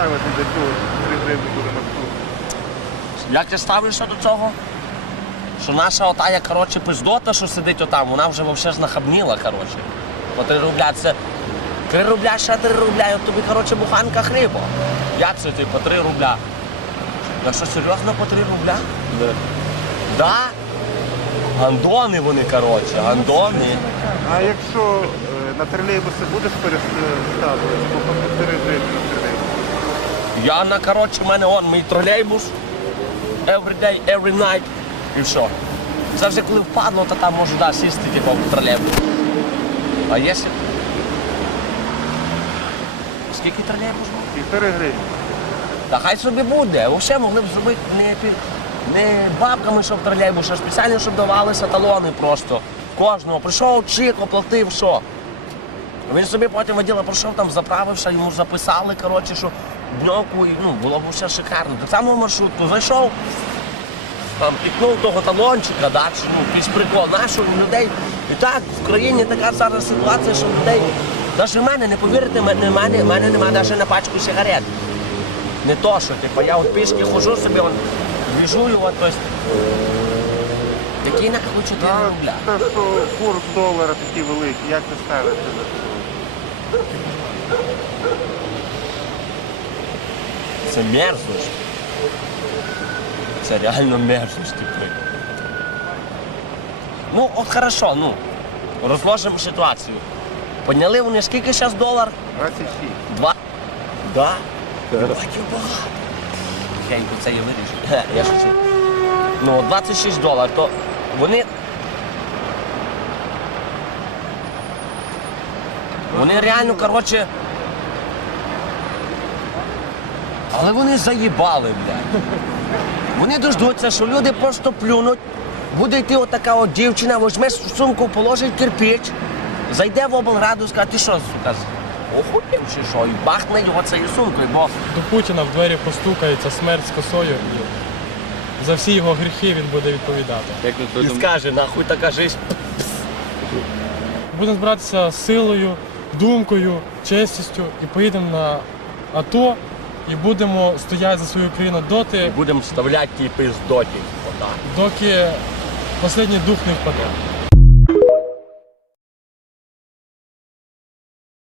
ставити до цього 3 гривні буде на? Як ти ставишся до цього? Що наша отая, коротше, пиздота, що сидить отам, вона вже взагалі знахабніла, коротше. По 3 рубля це 3 рубля, ще 3 рубля, і от тобі, коротше, буханка хліба. Як це ти по 3 рубля? Так що серйозно по 3 рубля? Да? Гандони вони, коротше, гандони. А якщо е, на тролейбуси будеш переставити, то по 4 гривні на тролейбус. Я на коротше, в мене он мій тролейбус. Every day, every night. І все. Це вже коли впадло, то там можу да, сісти типу, в тролейбус. А якщо. Скільки тролейбус був? Півтори гривні. Та хай собі буде. Взагалі могли б зробити не, не бабками, щоб тролейбус, а спеціально, щоб давалися талони просто. Кожного. Прийшов, чик, оплатив, що. Він собі потім воділа пройшов, там заправився, йому записали, коротше, що дньовку, і ну, було б все шикарно. Так само маршрутку зайшов, там пікнув того талончика, да, чи, ну, якийсь прикол. Нашу людей. І так, в країні така зараз ситуація, що людей. Навіть в мене, не повірите, в мене, мене, мене немає навіть на пачку сигарет. Не то, що, типу, я от пішки ходжу собі, он, двіжую, от, тобто, який нахуй 4 А рубля. те, що курс долара такий великий, як ти ставишся до цього? Це мерзость. Це реально мерзость, типу. Ну, от хорошо, ну, розложимо ситуацію. Підняли вони скільки зараз долар? 26. Два. Да? Бачу багато. Я їм це я вирішу. Я шучу. Ну, 26 доларів, то вони. Вони реально, коротше. Але вони заїбали, блядь. Вони дождуться, що люди просто плюнуть. Буде йти отака от дівчина, візьме в сумку, положить кирпич, зайде в облраду, скаже, ти що, сука, охуєв чи що? І бахне його цією сумкою, бо До Путіна в двері постукається смерть з косою. І за всі його гріхи він буде відповідати. і скаже, нахуй така жизнь. Будемо збиратися силою, думкою, честістю і поїдемо на АТО і будемо стояти за свою країну І доти, будемо вставляти ті пиздоті. Доки останній дух не впаде.